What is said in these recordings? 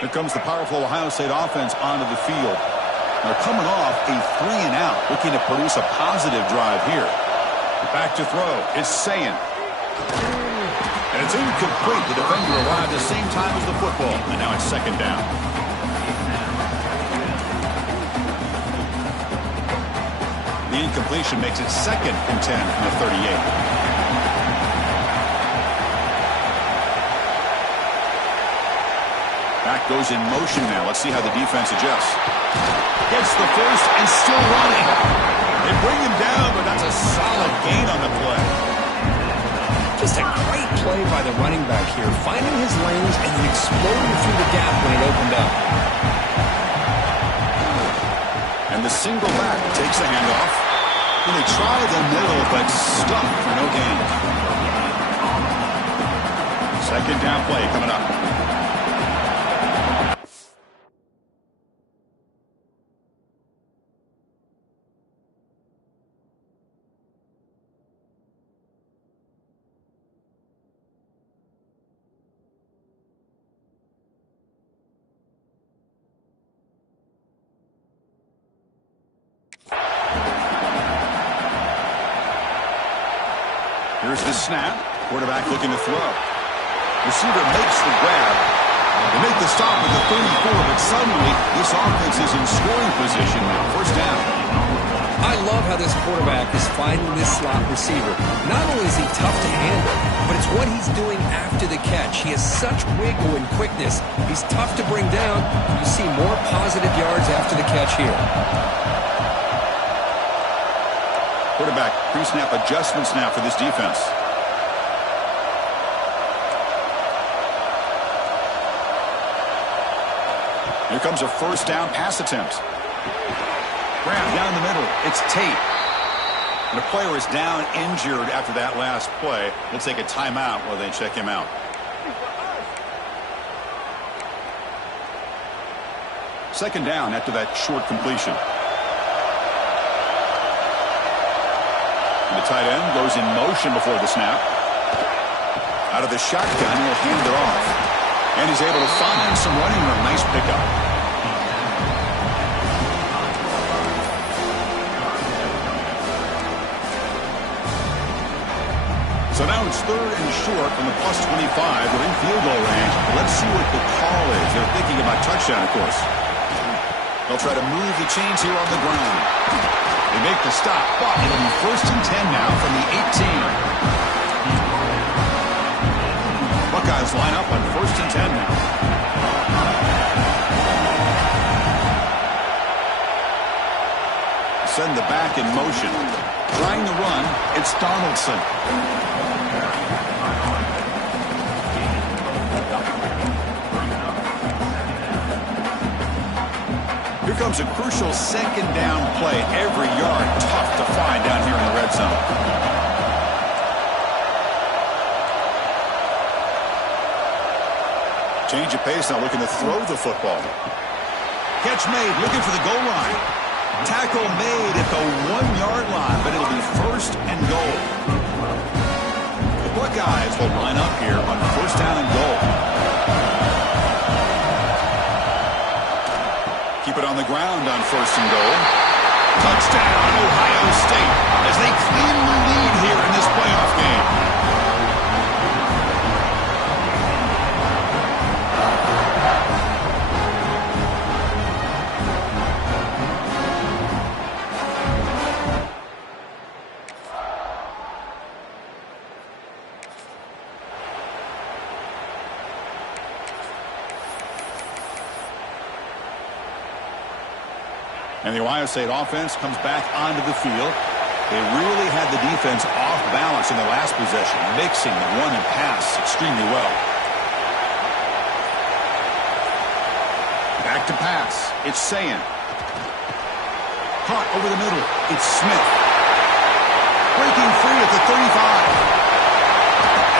Here comes the powerful Ohio State offense onto the field. They're coming off a 3-and-out, looking to produce a positive drive here. Back to throw. It's Sayin. And it's incomplete. The defender arrived the same time as the football. And now it's second down. The incompletion makes it 2nd and 10 from the 38. Back goes in motion now. Let's see how the defense adjusts. Gets the first and still running. They bring him down, but that's a solid gain on the play. Just a great play by the running back here, finding his lanes and then exploding through the gap when it opened up. And the single back takes the handoff. And they try the middle, but stuck for no gain. Second down play coming up. Here's the snap. Quarterback looking to throw. Receiver makes the grab. They make the stop at the 34, but suddenly this offense is in scoring position now. First down. I love how this quarterback is finding this slot receiver. Not only is he tough to handle, but it's what he's doing after the catch. He has such wiggle and quickness. He's tough to bring down. You see more positive yards after the catch here. Quarterback pre-snap adjustments now for this defense. Here comes a first down pass attempt. Grab down the middle. It's Tate. And the player is down injured after that last play. We'll take a timeout while they check him out. Second down after that short completion. The tight end goes in motion before the snap. Out of the shotgun, he'll hand it off. And he's able to find some running room. Nice pickup. So now it's 3rd and short from the +25. They're in field goal range. Let's see what the call is. They're thinking about touchdown, of course. They'll try to move the chains here on the ground. They make the stop, but it'll be 1st and 10 now from the 18. Buckeyes line up on 1st and 10 now. Send the back in motion. Trying to run, it's Donaldson. Here comes a crucial second down play. Every yard tough to find down here in the red zone. Change of pace now, looking to throw the football. Catch made, looking for the goal line. Tackle made at the 1-yard line, but it'll be 1st and goal. The Buckeyes will line up here on 1st down and goal. Keep it on the ground on 1st and goal. Touchdown, Ohio State, as they claim the lead here in this playoff game. And the Ohio State offense comes back onto the field. They really had the defense off balance in the last possession, mixing the run and pass extremely well. Back to pass. It's Sayin. Caught over the middle. It's Smith. Breaking free at the 35.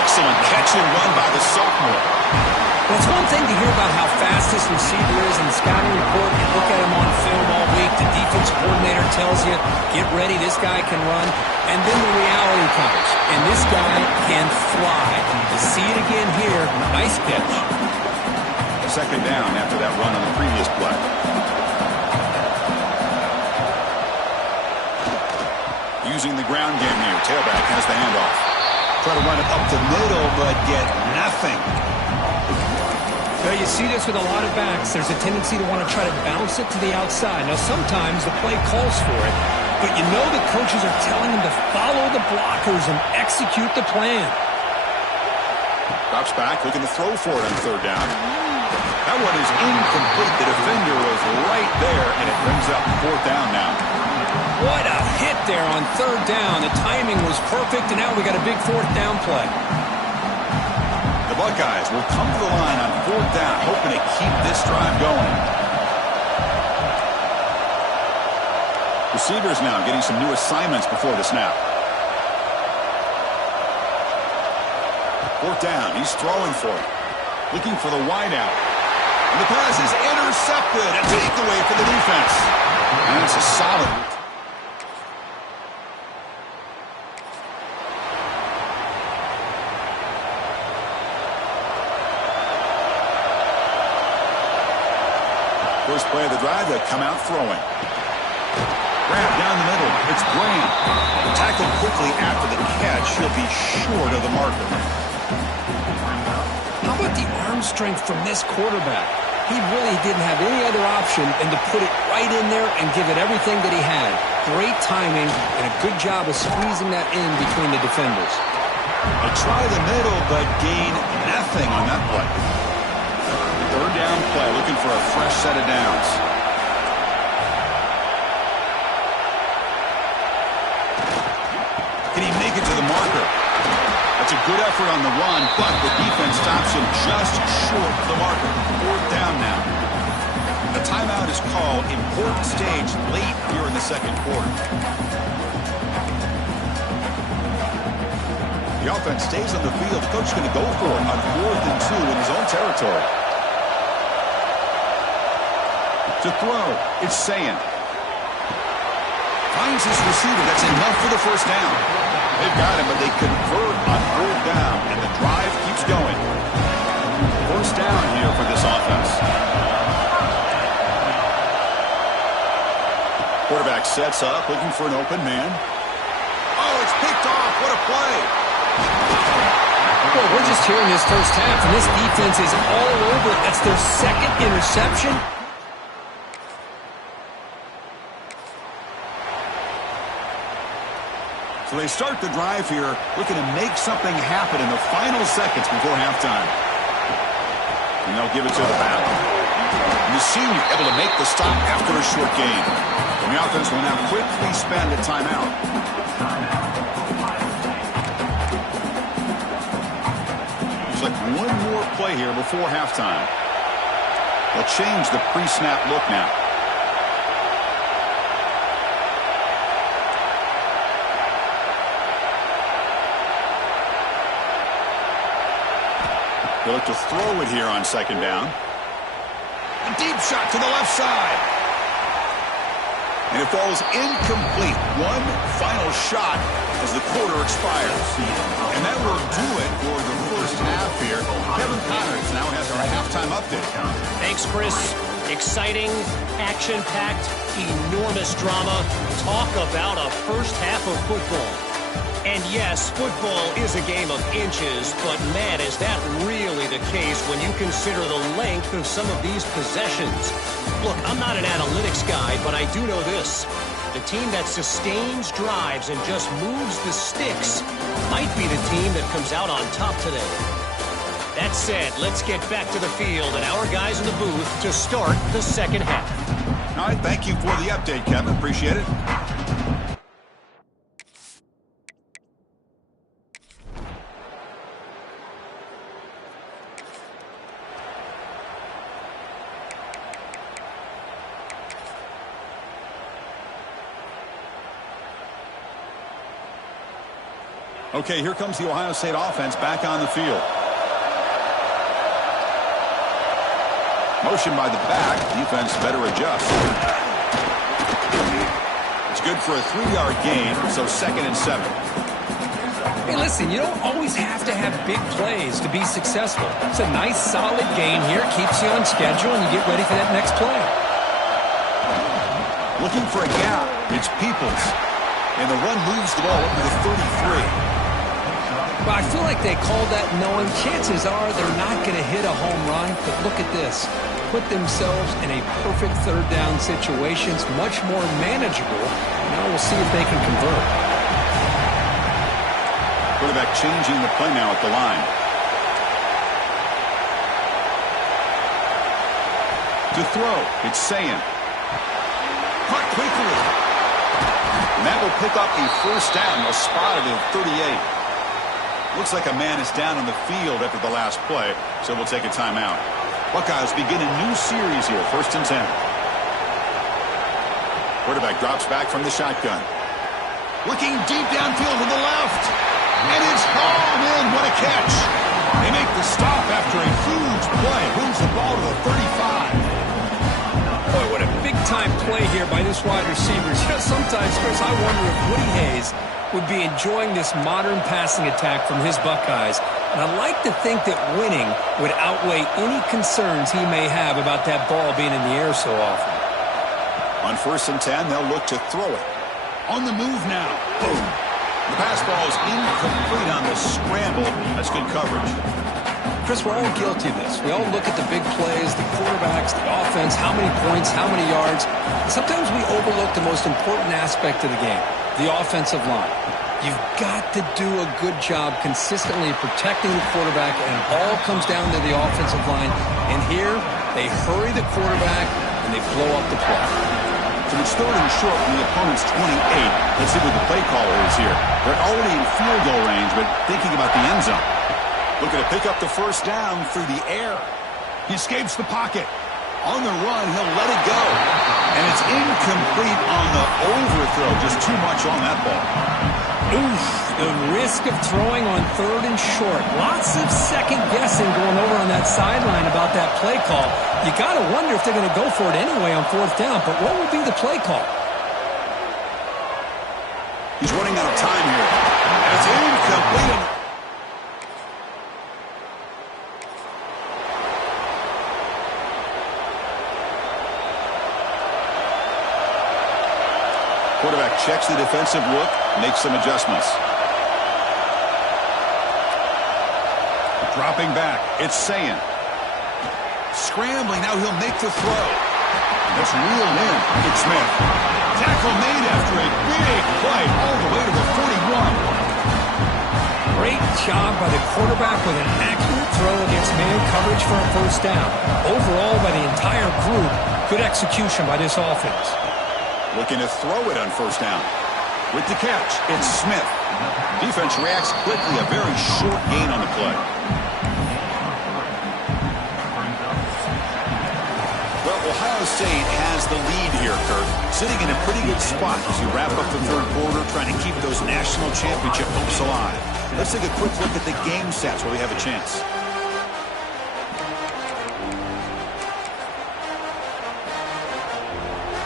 Excellent catch and run by the sophomore. Well, it's one thing to hear about how fast this receiver is in the scouting report. You look at him on film all week. The defense coordinator tells you, get ready, this guy can run. And then the reality comes. And this guy can fly. To see it again here, nice catch. second down after that run on the previous play. Using the ground game here. Tailback has the handoff. Try to run it up the middle, but get nothing. Now, you see this with a lot of backs. There's a tendency to want to try to bounce it to the outside. Now, sometimes the play calls for it, but you know the coaches are telling them to follow the blockers and execute the plan. Drops back, looking to throw for it on third down. That one is incomplete. The defender was right there, and it brings up fourth down now. What a hit there on third down. The timing was perfect, and now we got a big fourth down play. The Buckeyes will come to the line on fourth down, hoping to keep this drive going. Receivers now getting some new assignments before the snap. Fourth down, he's throwing for it. Looking for the wideout. And the pass is intercepted. A takeaway for the defense. And it's a solid. First play of the drive, they come out throwing. Grab down the middle. It's Graham. Tackled quickly after the catch. He'll be short of the marker. How about the arm strength from this quarterback? He really didn't have any other option than to put it right in there and give it everything that he had. Great timing and a good job of squeezing that in between the defenders. They try the middle, but gain nothing on that play. Third down play, looking for a fresh set of downs. Can he make it to the marker? That's a good effort on the run, but the defense stops him just short of the marker. Fourth down now. The timeout is called. Important stage late here in the second quarter. The offense stays on the field. The coach is going to go for it on 4th and 2 in his own territory. To throw, it's Sayin. Finds his receiver. That's enough for the first down. They've got him, but they convert on 4th down, and the drive keeps going. First down here for this offense. Quarterback sets up, looking for an open man. Oh, it's picked off. What a play. Well, we're just here in this first half, and this defense is all over it. That's their second interception. So they start the drive here, looking to make something happen in the final seconds before halftime. And they'll give it to the back. And the senior able to make the stop after a short gain. And the offense will now quickly spend a timeout. Looks like one more play here before halftime. They'll change the pre-snap look now. They look to throw it here on second down. A deep shot to the left side. And it falls incomplete. One final shot as the quarter expires. And that will do it for the first half here. Kevin Connors now has our halftime update. Thanks, Chris. Exciting, action-packed, enormous drama. Talk about a first half of football. And yes, football is a game of inches, but man, is that really the case when you consider the length of some of these possessions. Look, I'm not an analytics guy, but I do know this. The team that sustains drives and just moves the sticks might be the team that comes out on top today. That said, let's get back to the field and our guys in the booth to start the second half. All right, thank you for the update, Kevin. Appreciate it. Okay, here comes the Ohio State offense back on the field. Motion by the back. Defense better adjust. It's good for a 3-yard gain, so 2nd and 7. Hey, listen, you don't always have to have big plays to be successful. It's a nice, solid gain here. Keeps you on schedule, and you get ready for that next play. Looking for a gap. It's Peoples. And the run moves the ball up to the 33. Well, I feel like they called that knowing chances are they're not going to hit a home run. But look at this. Put themselves in a perfect third down situation. It's much more manageable. Now we'll see if they can convert. Quarterback changing the play now at the line. To throw, it's Sayin. Caught quickly. And that will pick up a first down. They'll spot it at 38. Looks like a man is down on the field after the last play, so we'll take a timeout. Buckeyes begin a new series here, 1st and 10. Quarterback drops back from the shotgun. Looking deep downfield to the left. And it's hauled in. What a catch. They make the stop after a huge play. Moves the ball to the 35. Boy, what a big-time play here by this wide receiver. You know, sometimes, Chris, I wonder if Woody Hayes would be enjoying this modern passing attack from his Buckeyes. And I like to think that winning would outweigh any concerns he may have about that ball being in the air so often. On 1st and 10, they'll look to throw it. On the move now. Boom. The pass ball is incomplete on the scramble. That's good coverage. Chris, we're all guilty of this. We all look at the big plays, the quarterbacks, the offense, how many points, how many yards. And sometimes we overlook the most important aspect of the game, the offensive line. You've got to do a good job consistently protecting the quarterback, and it all comes down to the offensive line. And here, they hurry the quarterback, and they blow up the play. So it's 3rd and short from the opponent's 28. Let's see what the play caller is here. They're already in field goal range, but thinking about the end zone. Looking to pick up the first down through the air. He escapes the pocket. On the run, he'll let it go. And it's incomplete on the overthrow. Just too much on that ball. Oof, the risk of throwing on 3rd and short. Lots of second guessing going over on that sideline about that play call. You got to wonder if they're going to go for it anyway on 4th down, but what would be the play call? He's running out of time here. And it's incomplete. Quarterback checks the defensive look, makes some adjustments. Dropping back, it's Sayin. Scrambling, now he'll make the throw. That's reeled in. It's Smith. Tackle made after a big play all the way to the 41. Great job by the quarterback with an accurate throw against man coverage for a first down. Overall, by the entire group, good execution by this offense. Looking to throw it on 1st down. With the catch, it's Smith. Defense reacts quickly, a very short gain on the play. Well, Ohio State has the lead here, Kurt. Sitting in a pretty good spot as you wrap up the 3rd quarter, trying to keep those national championship hopes alive. Let's take a quick look at the game stats where we have a chance.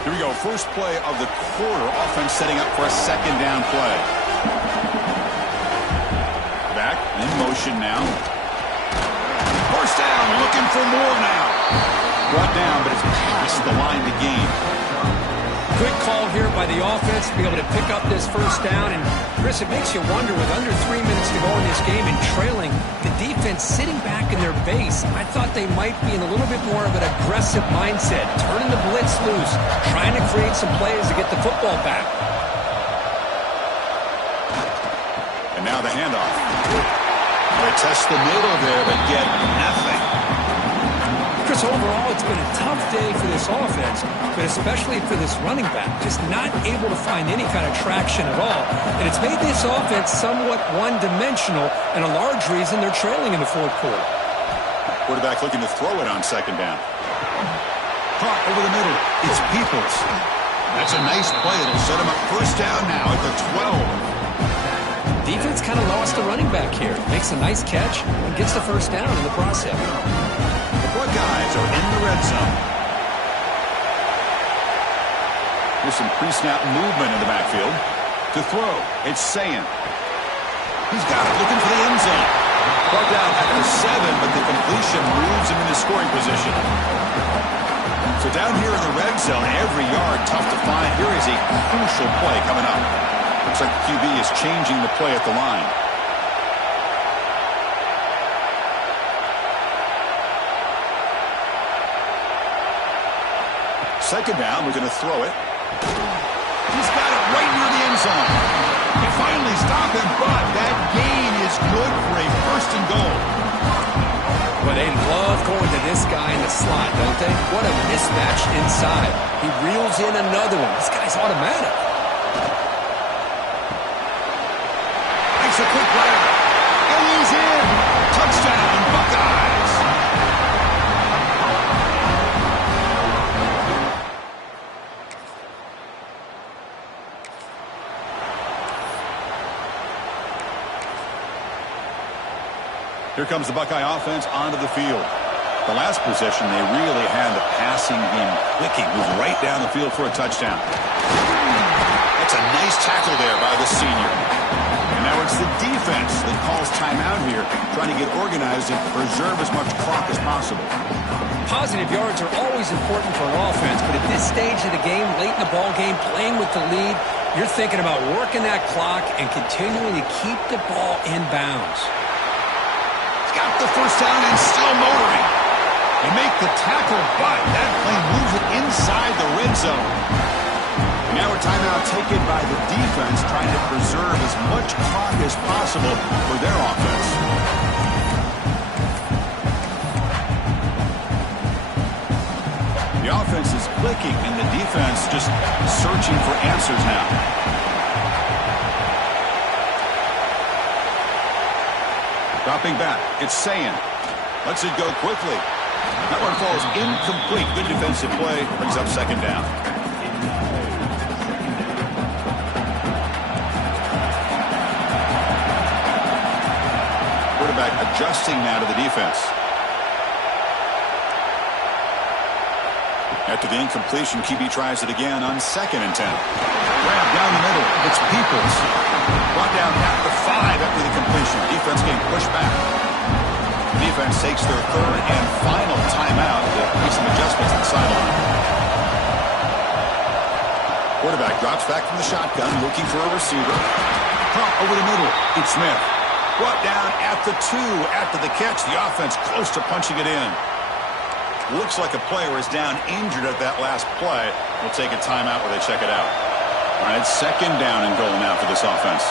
Here we go. First play of the quarter. Offense setting up for a 2nd down play. Back in motion now. First down. Looking for more now. Brought down, but it's past the line to gain. Good call here by the offense to be able to pick up this first down. And, Chris, it makes you wonder, with under 3 minutes to go in this game and trailing, the defense sitting back in their base, I thought they might be in a little bit more of an aggressive mindset, turning the blitz loose, trying to create some plays to get the football back. And now the handoff. They test the middle there, but get nothing. Chris, overall, it's been a tough day for this offense, but especially for this running back, just not able to find any kind of traction at all. And it's made this offense somewhat one-dimensional, and a large reason they're trailing in the 4th quarter. Quarterback looking to throw it on 2nd down. Caught over the middle. It's Peoples. That's a nice play. It'll set him up first down now at the 12. Defense kind of lost the running back here. Makes a nice catch and gets the first down in the process. Buckeyes are in the red zone. There's some pre-snap movement in the backfield. To throw, it's Sayin. He's got it, looking for the end zone. Brought down at the 7, but the completion moves him into scoring position. So down here in the red zone, every yard tough to find. Here is a crucial play coming up. Looks like the QB is changing the play at the line. Second down, we're going to throw it. He's got it right near the end zone. He finally stopped him, but that gain is good for a first and goal. Well, they love going to this guy in the slot, don't they? What a mismatch inside. He reels in another one. This guy's automatic. Makes a quick grab. And he's in. Touchdown, Buckeyes. Here comes the Buckeye offense onto the field. The last possession, they really had the passing game clicking. Moved right down the field for a touchdown. That's a nice tackle there by the senior. And now it's the defense that calls timeout here, trying to get organized and preserve as much clock as possible. Positive yards are always important for an offense, but at this stage of the game, late in the ball game, playing with the lead, you're thinking about working that clock and continuing to keep the ball in bounds. Got the first down and still motoring. They make the tackle, but that play moves it inside the red zone. And now a timeout taken by the defense, trying to preserve as much clock as possible for their offense. The offense is clicking, and the defense just searching for answers now. Dropping back, it's Sayin. Lets it go quickly. That one falls incomplete. Good defensive play, brings up second down. Quarterback adjusting now to the defense. After the incompletion, QB tries it again on 2nd and 10. Grab down the middle. It's Peoples. Brought down at the 5 after the completion. Defense getting pushed back. Defense takes their third and final timeout to make some adjustments on the sideline. Quarterback drops back from the shotgun, looking for a receiver. Drop over the middle. It's Smith. Brought down at the 2 after the catch. The offense close to punching it in. Looks like a player is down injured at that last play. We'll take a timeout where they check it out. All right, second down and goal now for this offense.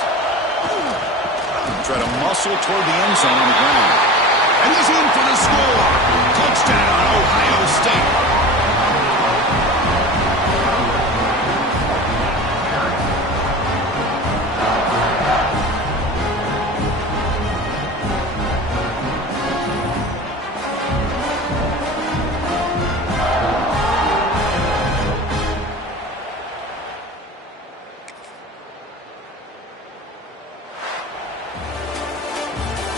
Try to muscle toward the end zone on the ground. And he's in for the score. Touchdown, Ohio State.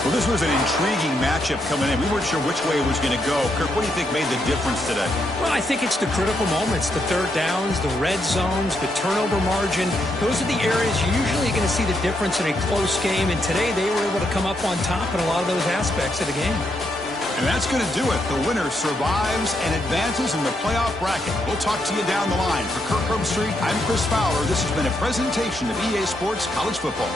Well, this was an intriguing matchup coming in. We weren't sure which way it was going to go. Kirk, what do you think made the difference today? Well, I think it's the critical moments, the third downs, the red zones, the turnover margin. Those are the areas you're usually going to see the difference in a close game. And today they were able to come up on top in a lot of those aspects of the game. And that's going to do it. The winner survives and advances in the playoff bracket. We'll talk to you down the line. For Kirk Herbstreit, I'm Chris Fowler. This has been a presentation of EA Sports College Football.